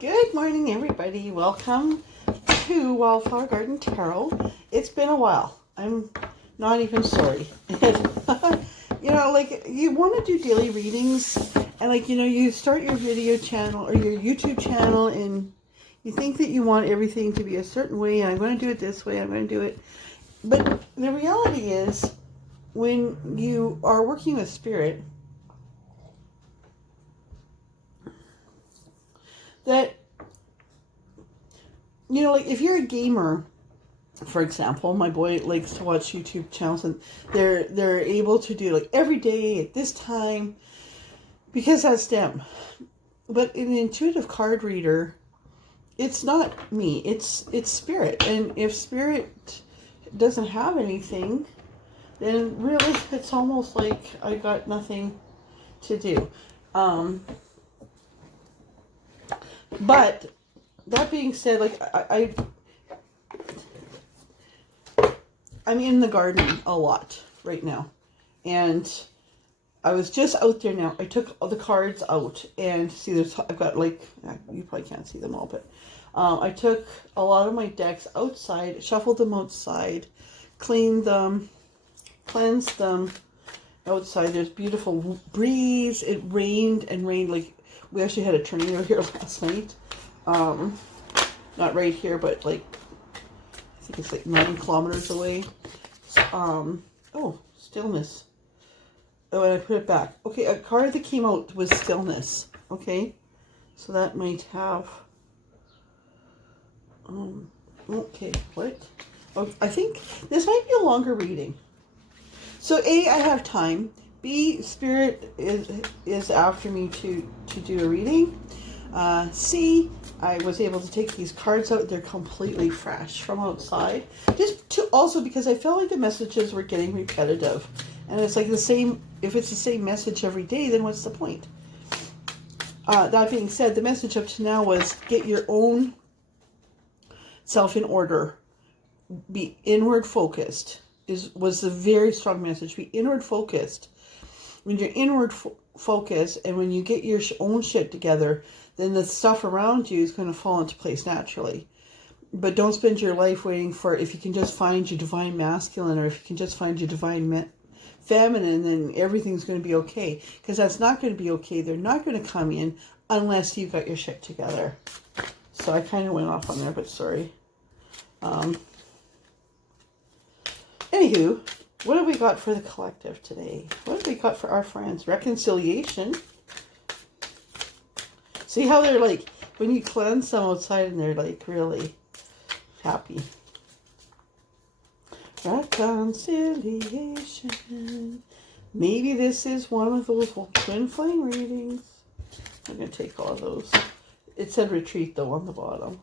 Good morning, everybody. Welcome to Wildflower Garden Tarot. It's been a while. I'm not even sorry. You want to do daily readings, and you start your video channel or your YouTube channel, and you think that you want everything to be a certain way, and I'm going to do it this way, I'm going to do it. But the reality is, when you are working with spirit, that, if you're a gamer, for example, my boy likes to watch YouTube channels, and they're able to do every day at this time because that's them. But an intuitive card reader, it's not me, it's spirit. And if spirit doesn't have anything, then really it's almost like I got nothing to do. But that being said, I'm in the garden a lot right now, and I was just out there now. I took all the cards out, and see, I've got you probably can't see them all, but I took a lot of my decks outside, shuffled them outside, cleaned them, cleansed them outside. There's beautiful breeze. It rained and rained. We actually had a tornado here last night. Not right here, but I think it's 9 kilometers away. Oh, stillness. Oh, and I put it back. Okay, a card that came out was stillness. Okay, so that might have. Okay, what? Oh, I think this might be a longer reading. So A, I have time. B, spirit is after me to do a reading. C, I was able to take these cards out. They're completely fresh from outside. Also because I felt like the messages were getting repetitive. And it's the same, if it's the same message every day, then what's the point? That being said, the message up to now was get your own self in order. Be inward focused was a very strong message. Be inward focused. When you're inward focused and when you get your own shit together, then the stuff around you is going to fall into place naturally. But don't spend your life waiting for, if you can just find your divine masculine, or if you can just find your divine feminine, then everything's going to be okay. Because that's not going to be okay. They're not going to come in unless you've got your shit together. So I kind of went off on there, but sorry. Anywho, what have we got for the collective today? What have we got for our friends? Reconciliation. See how they're when you cleanse them outside and they're really happy. Reconciliation. Maybe this is one of those twin flame readings. I'm going to take all of those. It said retreat though on the bottom.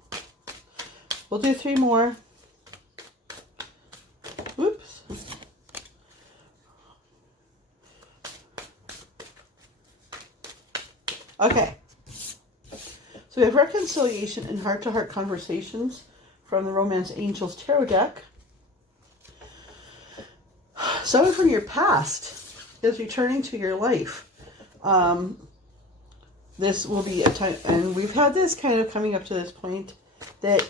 We'll do 3 more. Whoops. Okay. So we have reconciliation and heart-to-heart conversations from the Romance Angels Tarot deck. Someone from your past is returning to your life. This will be a time, and we've had this kind of coming up to this point, that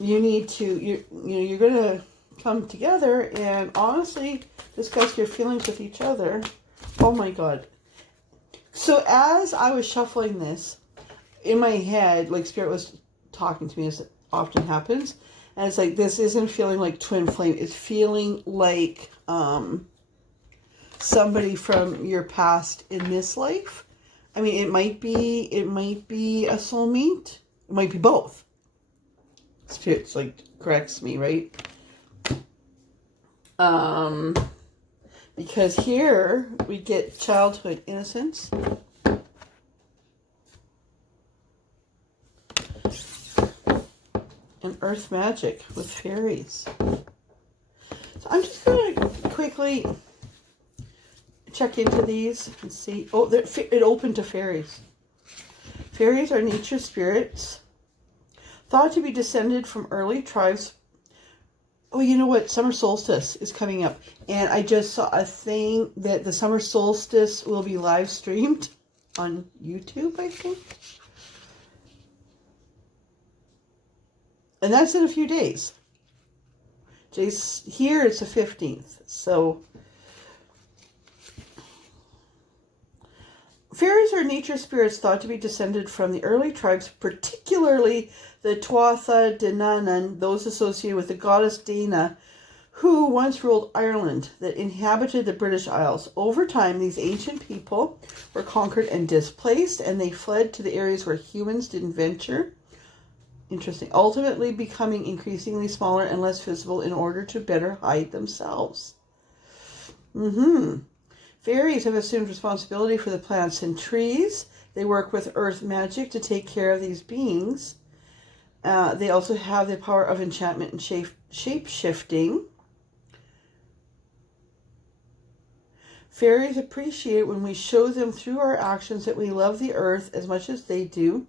you need to, you're going to come together and honestly discuss your feelings with each other. Oh my God. So as I was shuffling this, in my head, Spirit was talking to me, as it often happens. And it's this isn't feeling like twin flame. It's feeling like somebody from your past in this life. I mean, it might be a soulmate. It might be both. Spirit's corrects me, right? Because here we get childhood innocence. And earth magic with fairies. So I'm just going to quickly check into these and see. Oh, it opened to fairies. Fairies are nature spirits thought to be descended from early tribes. Oh, you know what? Summer solstice is coming up. And I just saw a thing that the summer solstice will be live streamed. on YouTube, I think. And that's in a few days. Here it's the 15th. So fairies are nature spirits thought to be descended from the early tribes, particularly the Tuatha De Danann, those associated with the goddess Dana, who once ruled Ireland, that inhabited the British Isles. Over time, these ancient people were conquered and displaced, and they fled to the areas where humans didn't venture. Interesting. Ultimately becoming increasingly smaller and less visible in order to better hide themselves. Fairies have assumed responsibility for the plants and trees. They work with earth magic to take care of these beings. They also have the power of enchantment and shape-shifting. Fairies appreciate when we show them through our actions that we love the earth as much as they do,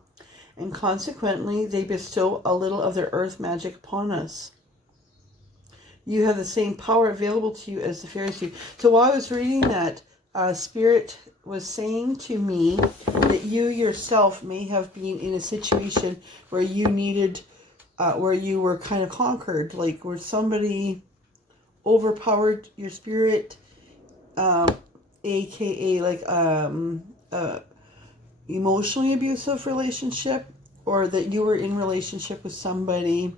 and consequently they bestow a little of their earth magic upon us. You have the same power available to you as the fairies do. So while I was reading that, Spirit was saying to me that you yourself may have been in a situation where you needed, where you were kind of conquered, like where somebody overpowered your spirit, aka like emotionally abusive relationship, or that you were in relationship with somebody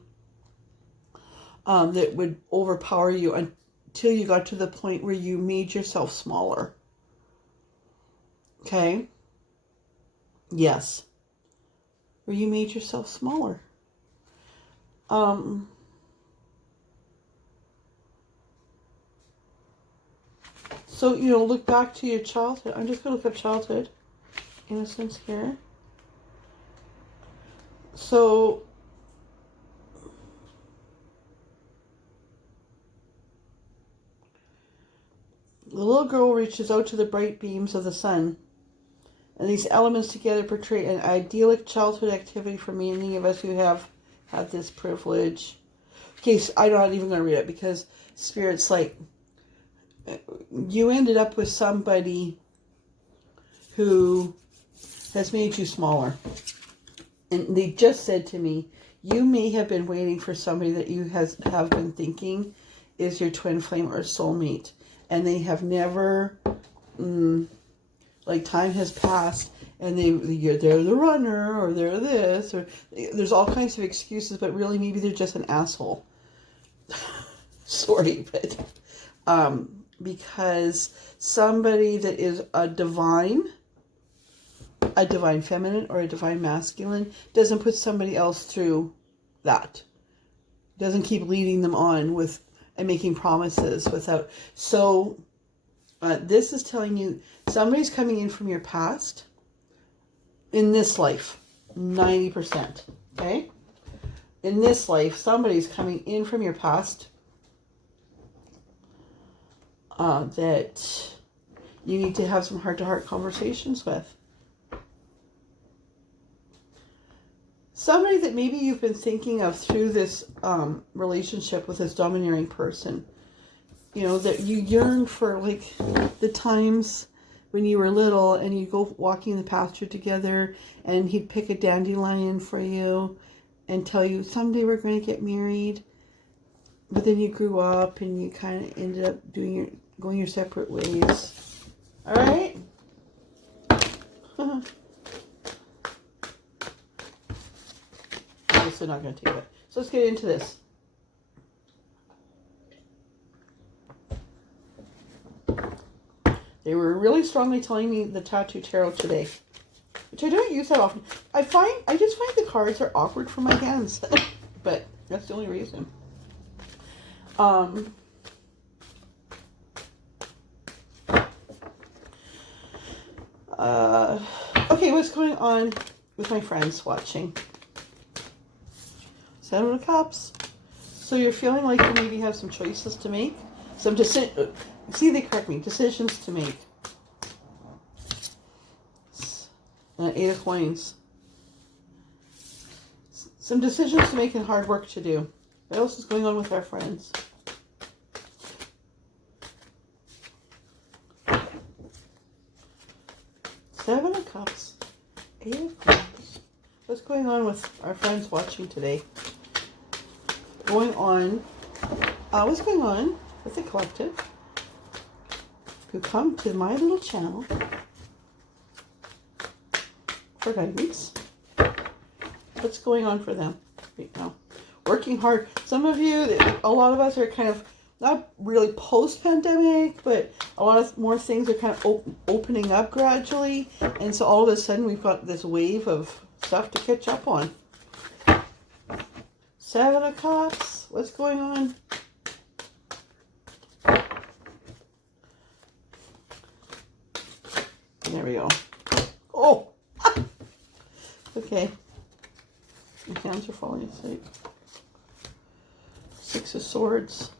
that would overpower you until you got to the point where you made yourself smaller. Okay? Yes. Where you made yourself smaller. So, look back to your childhood. I'm just going to look up childhood innocence here. So, the little girl reaches out to the bright beams of the sun, and these elements together portray an idyllic childhood activity for many of us who have had this privilege. Okay, so I'm not even going to read it because Spirit's like, you ended up with somebody who has made you smaller. And they just said to me, you may have been waiting for somebody that you have been thinking is your twin flame or soulmate. And they have never, like time has passed and they're the runner or they're this, or there's all kinds of excuses, but really maybe they're just an asshole. Sorry, but because somebody that is a divine feminine or a divine masculine doesn't put somebody else through that. Doesn't keep leading them on with and making promises without. So this is telling you somebody's coming in from your past in this life, 90%. Okay? In this life, somebody's coming in from your past that you need to have some heart-to-heart conversations with. Somebody that maybe you've been thinking of through this relationship with this domineering person. That you yearn for, like, the times when you were little and you go walking the pasture together and he'd pick a dandelion for you and tell you, someday we're going to get married. But then you grew up and you kind of ended up going your separate ways. All right? Obviously not going to take it. So let's get into this. They were really strongly telling me the Tattoo Tarot today, which I don't use that often. I just find the cards are awkward for my hands, but that's the only reason. Okay, what's going on with my friends watching? Seven of Cups. So you're feeling like you maybe have some choices to make? They correct me. Decisions to make. Eight of Coins. Some decisions to make and hard work to do. What else is going on with our friends? Seven of Cups. Eight of Cups. What's going on with our friends watching today? What's going on with the collective who come to my little channel for guidance? What's going on for them right now? Working hard. Some of you, a lot of us are kind of not really post-pandemic, but a lot of more things are kind of opening up gradually. And so all of a sudden we've got this wave of stuff to catch up on. Seven of Cups. What's going on? There we go. Oh! Okay. My hands are falling asleep. Six of Swords.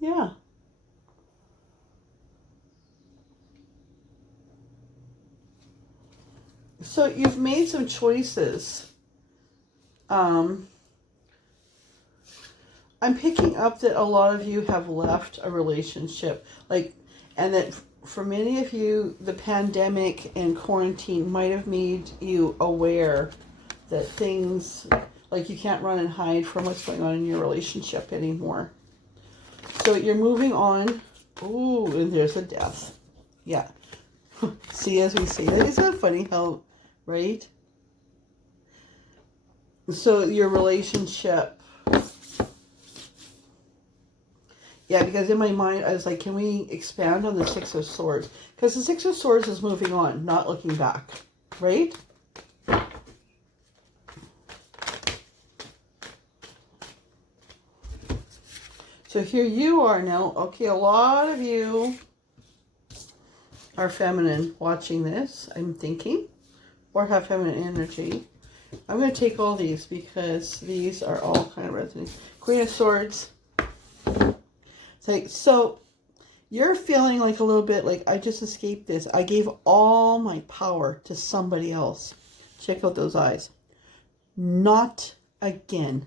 Yeah. So you've made some choices. I'm picking up that a lot of you have left a relationship, and that for many of you, the pandemic and quarantine might have made you aware that things, like you can't run and hide from what's going on in your relationship anymore. So you're moving on. Ooh, and there's a death. Yeah. See, as we say that, isn't that funny how, right? So your relationship. Yeah, because in my mind, I was like, can we expand on the Six of Swords? Because the Six of Swords is moving on, not looking back, right? So here you are now. Okay, a lot of you are feminine watching this, I'm thinking, or have feminine energy. I'm going to take all these because these are all kind of resonating. Queen of Swords. So you're feeling like a little bit like, I just escaped this. I gave all my power to somebody else. Check out those eyes. Not again.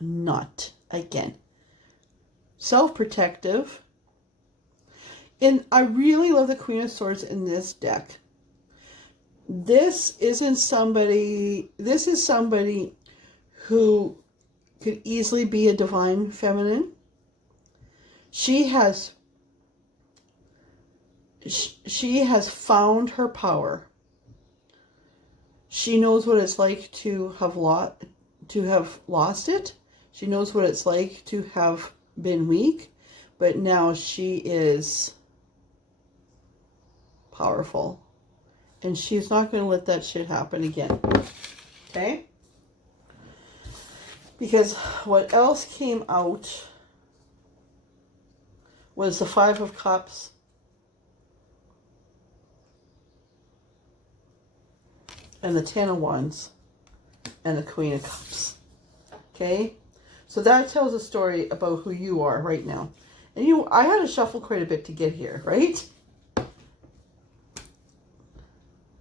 Not again. Self-protective. And I really love the Queen of Swords in this deck. This is somebody who could easily be a divine feminine. She has found her power. She knows what it's like to have lost it. She knows what it's like to have been weak, but now she is powerful. And she's not going to let that shit happen again. Okay? Because what else came out was the Five of Cups. And the Ten of Wands. And the Queen of Cups. Okay? So that tells a story about who you are right now. And I had to shuffle quite a bit to get here, right?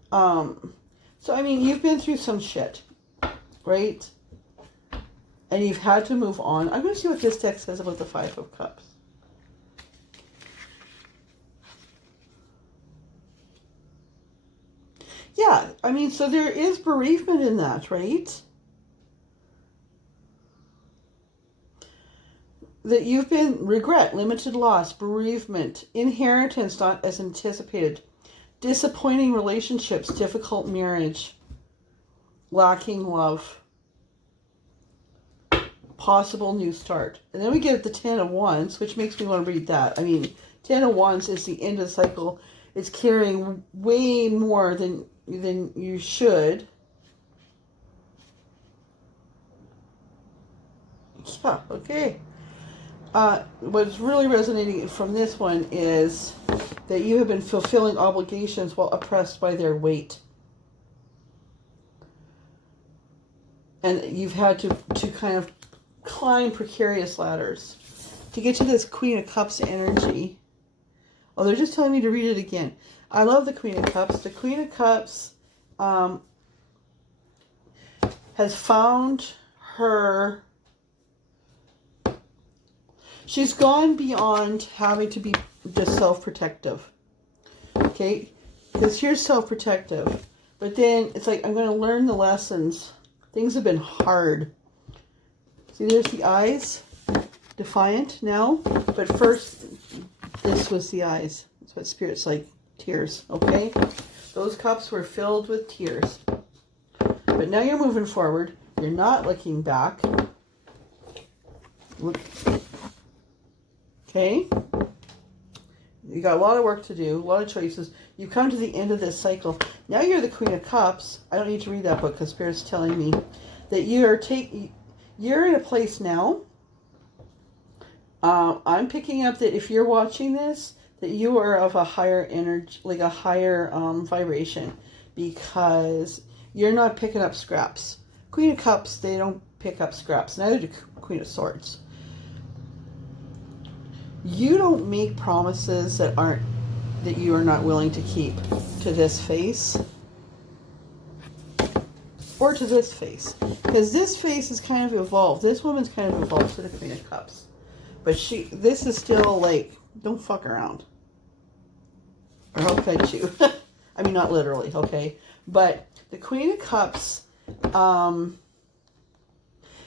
So I mean, you've been through some shit, right? And you've had to move on. I'm going to see what this deck says about the Five of Cups. Yeah, I mean, so there is bereavement in that, right? That you've been regret, limited loss, bereavement, inheritance not as anticipated, disappointing relationships, difficult marriage, lacking love, possible new start. And then we get the Ten of Wands, which makes me want to read that. I mean, Ten of Wands is the end of the cycle. It's carrying way more than you should. Yeah, okay. What's really resonating from this one is that you have been fulfilling obligations while oppressed by their weight. And you've had to kind of climb precarious ladders to get to this Queen of Cups energy. Oh, they're just telling me to read it again. I love the Queen of Cups. The Queen of Cups, has found her. She's gone beyond having to be just self-protective. Okay? Because here's self-protective. But then it's like, I'm going to learn the lessons. Things have been hard. See, there's the eyes. Defiant now. But first, this was the eyes. That's what Spirit's like. Tears. Okay? Those cups were filled with tears. But now you're moving forward. You're not looking back. Okay? You got a lot of work to do, a lot of choices. You've come to the end of this cycle. Now you're the Queen of Cups. I don't need to read that book because Spirit's telling me that you're in a place now. I'm picking up that if you're watching this, that you are of a higher energy, like a higher vibration, because you're not picking up scraps. Queen of Cups, they don't pick up scraps. Neither do Queen of Swords. You don't make promises that you are not willing to keep to this face or to this face, because this face is kind of evolved. This woman's kind of evolved to the Queen of Cups, but this is still like, don't fuck around, or I'll cut you. I mean, not literally, okay, but the Queen of Cups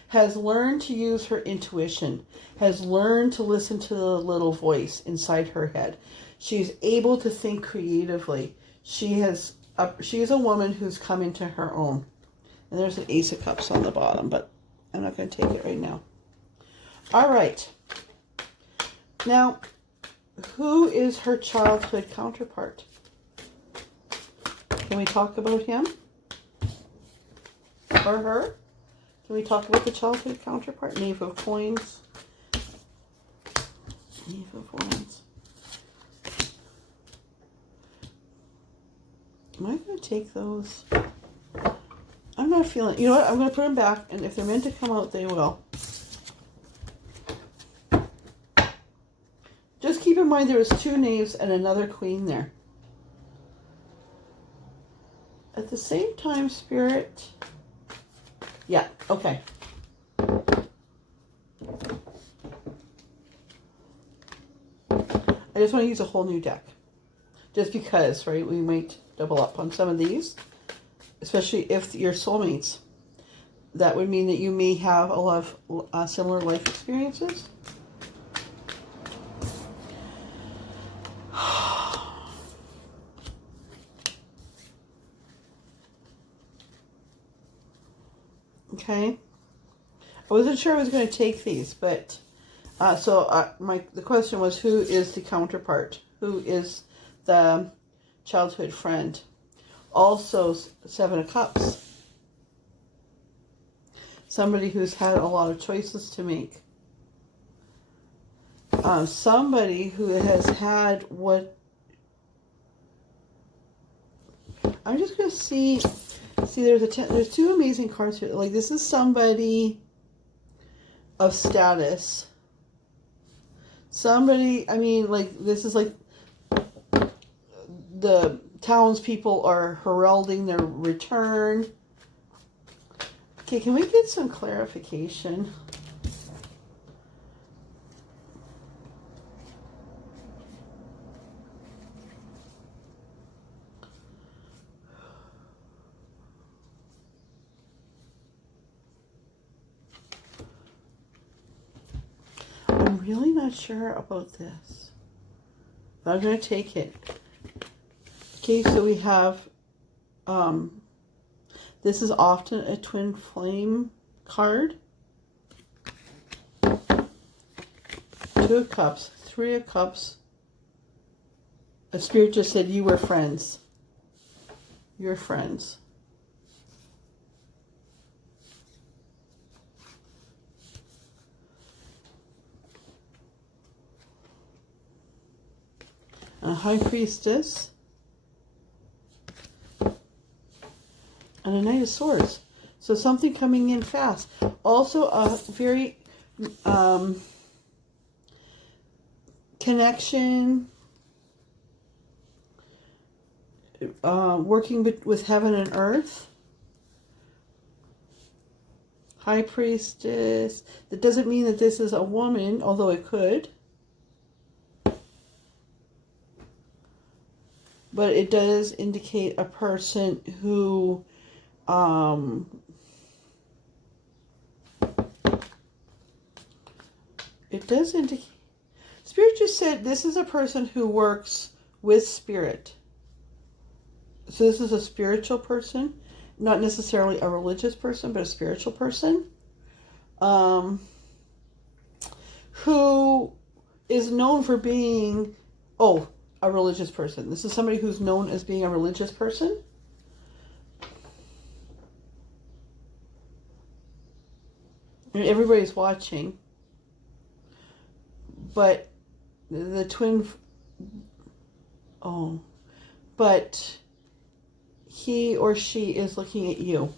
has learned to use her intuition, has learned to listen to the little voice inside her head. She's able to think creatively. She is a woman who's come into her own. And there's an Ace of Cups on the bottom, but I'm not going to take it right now. All right. Now, who is her childhood counterpart? Can we talk about him? Or her? Can we talk about the childhood counterpart? Knave of Coins. Knave of Wands. Am I going to take those? I'm not feeling... You know what? I'm going to put them back, and if they're meant to come out, they will. Just keep in mind there was 2 knaves and another queen there. At the same time, Spirit... Yeah, okay. I just want to use a whole new deck. Just because, right, we might double up on some of these. Especially if you're soulmates. That would mean that you may have a lot of similar life experiences. Okay. I wasn't sure I was going to take these, but the question was, who is the counterpart? Who is the childhood friend? Also, 7 of Cups. Somebody who's had a lot of choices to make. Somebody who has had what... I'm just going to see... See, there's 2 amazing cards here. Like, this is somebody of status. Somebody, I mean, like, this is like the townspeople are heralding their return. Okay, can we get some clarification? I'm really not sure about this, but I'm going to take it. Okay, so we have, this is often a twin flame card. 2 of Cups, 3 of Cups. A Spirit just said you were friends. You're friends. A High Priestess, and a Knight of Swords. So something coming in fast. Also a very connection, working with heaven and earth. High Priestess. That doesn't mean that this is a woman, although it could. But it does indicate a person who it does indicate, Spirit just said this is a person who works with spirit. So this is a spiritual person, not necessarily a religious person, but a spiritual person, who is known for being, a religious person. This is somebody who's known as being a religious person. And everybody's watching. But the twin... But he or she is looking at you.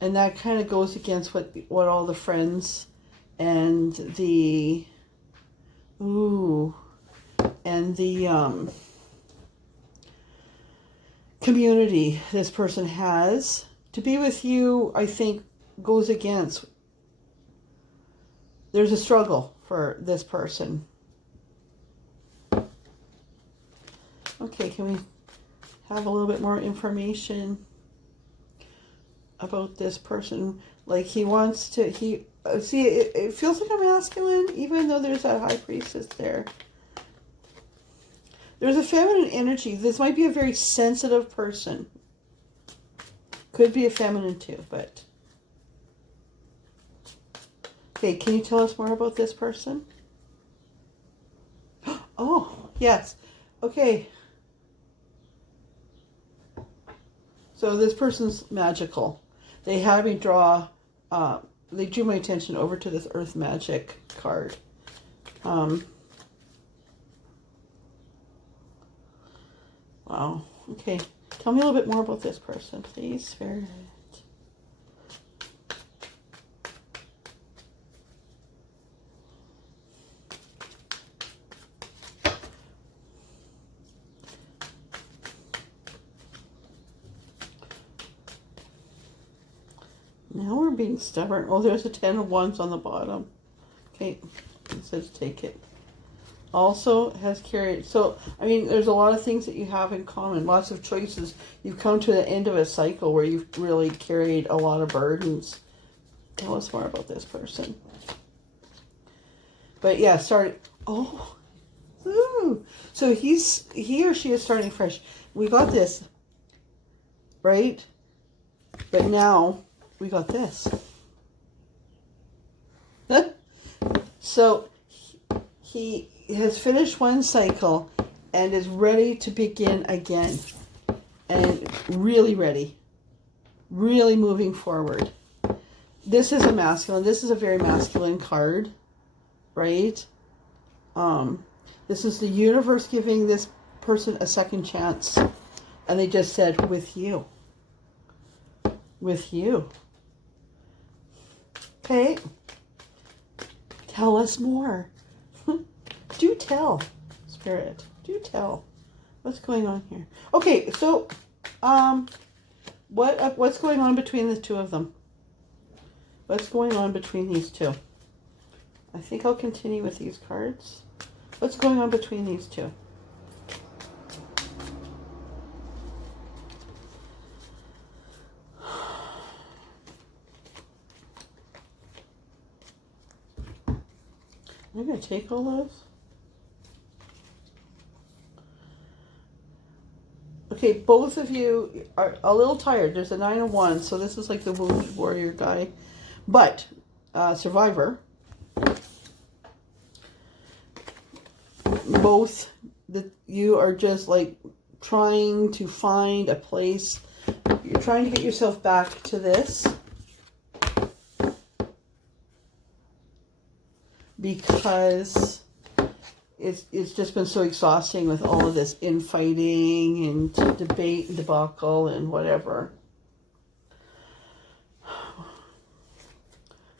And that kind of goes against what all the friends and the... and the community this person has. To be with you, I think, goes against. There's a struggle for this person. Okay, can we have a little bit more information about this person? Like he wants to, see, it feels like a masculine, even though there's a high priestess there. There's a feminine energy. This might be a very sensitive person. Could be a feminine too, but... Okay, can you tell us more about this person? Oh, yes. Okay. So this person's magical. They had me draw... they drew my attention over to this Earth Magic card. Wow. Okay. Tell me a little bit more about this person, please, Spirit. Now we're being stubborn. Oh, there's a 10 of Wands on the bottom. Okay. It says take it. Also has carried, so I mean there's a lot of things that you have in common, lots of choices. You've come to the end of a cycle where you've really carried a lot of burdens. Tell us more about this person. But yeah, so he or she is starting fresh. We got this, right? But now we got this. So he has finished one cycle and is ready to begin again. And really ready. Really moving forward. This is a masculine. This is a very masculine card. Right? This is the universe giving this person a second chance. And they just said, with you. With you. Okay. Tell us more. Do tell, Spirit. Do tell. What's going on here? Okay, so what's going on between the two of them? What's going on between these two? I think I'll continue with these cards. What's going on between these two? I'm going to take all those. Okay, both of you are a little tired. There's a 9 of Wands, so this is like the wounded warrior guy. But, survivor. Both, you are just like trying to find a place. You're trying to get yourself back to this. Because it's just been so exhausting with all of this infighting and debate and debacle and whatever.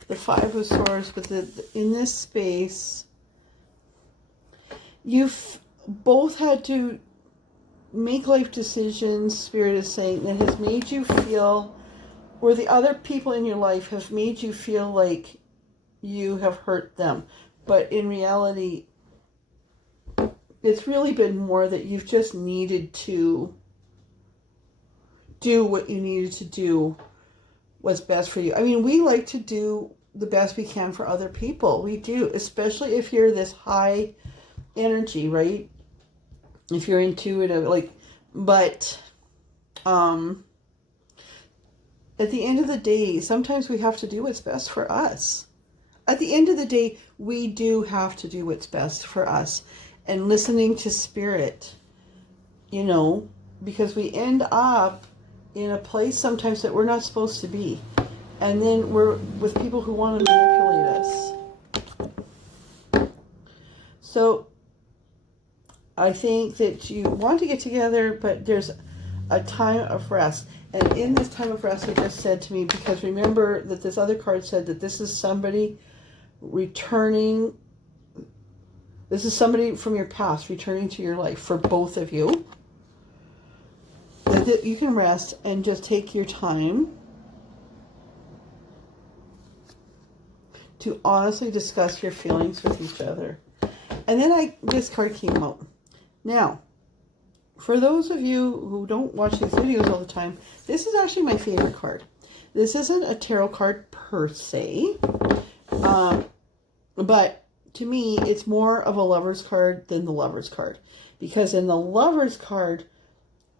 The 5 of Swords, but in this space, you've both had to make life decisions, Spirit is saying, that has made you feel where the other people in your life have made you feel like you have hurt them. But in reality, it's really been more that you've just needed to do what you needed to do, what's best for you. I mean, we like to do the best we can for other people. We do, especially if you're this high energy, right? If you're intuitive, but at the end of the day, sometimes we have to do what's best for us. At the end of the day, we do have to do what's best for us. And listening to spirit, because we end up in a place sometimes that we're not supposed to be. And then we're with people who want to manipulate us. So I think that you want to get together, but there's a time of rest. And in this time of rest, it just said to me, because remember that this other card said that this is somebody returning. This is somebody from your past returning to your life for both of you. That you can rest and just take your time to honestly discuss your feelings with each other. And then this card came out. Now, for those of you who don't watch these videos all the time, this is actually my favorite card. This isn't a tarot card per se, but to me, it's more of a lover's card than the lover's card. Because in the lover's card,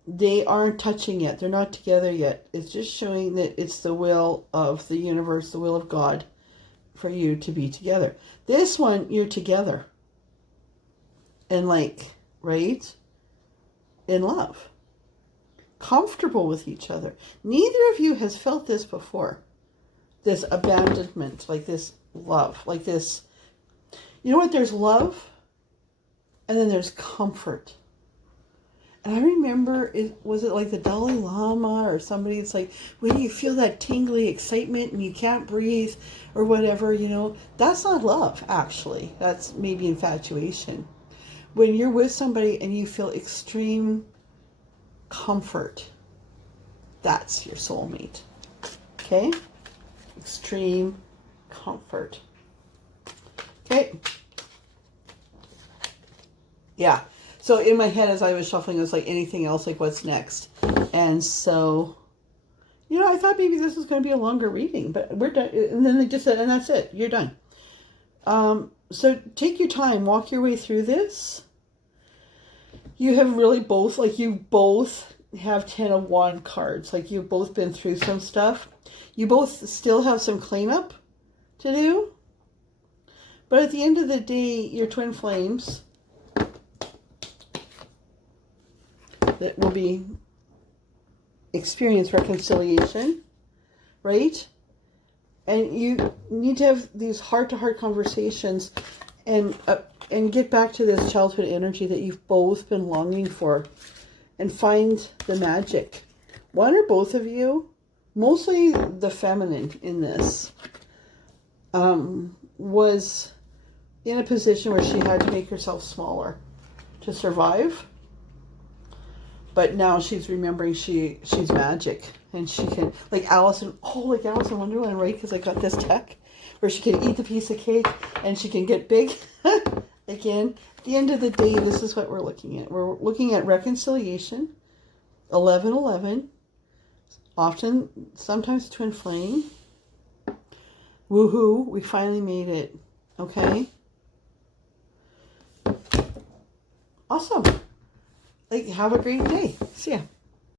they aren't touching yet. They're not together yet. It's just showing that it's the will of the universe, the will of God, for you to be together. This one, you're together. And right? In love. Comfortable with each other. Neither of you has felt this before. This abandonment, like this love, like this. You know what? There's love, and then there's comfort. And I remember, was it like the Dalai Lama or somebody? It's like when you feel that tingly excitement and you can't breathe or whatever, that's not love, actually. That's maybe infatuation. When you're with somebody and you feel extreme comfort, that's your soulmate. Okay? Extreme comfort. Okay? Yeah. So in my head, as I was shuffling, it was like anything else, like what's next? And so, I thought maybe this was going to be a longer reading, but we're done. And then they just said, and that's it. You're done. So take your time, walk your way through this. You have really both, you both have 10 of Wands cards. You've both been through some stuff. You both still have some cleanup to do. But at the end of the day, you're twin flames that will experience reconciliation, right? And you need to have these heart-to-heart conversations and get back to this childhood energy that you've both been longing for and find the magic. One or both of you, mostly the feminine in this, was in a position where she had to make herself smaller to survive. But now she's remembering she's magic. And she can, like Alice in Wonderland, right? Because I got this tech where she can eat the piece of cake and she can get big. Again, at the end of the day, this is what we're looking at. We're looking at reconciliation, 11-11, sometimes twin flame. Woohoo, we finally made it. Okay? Awesome. Have a great day. See ya.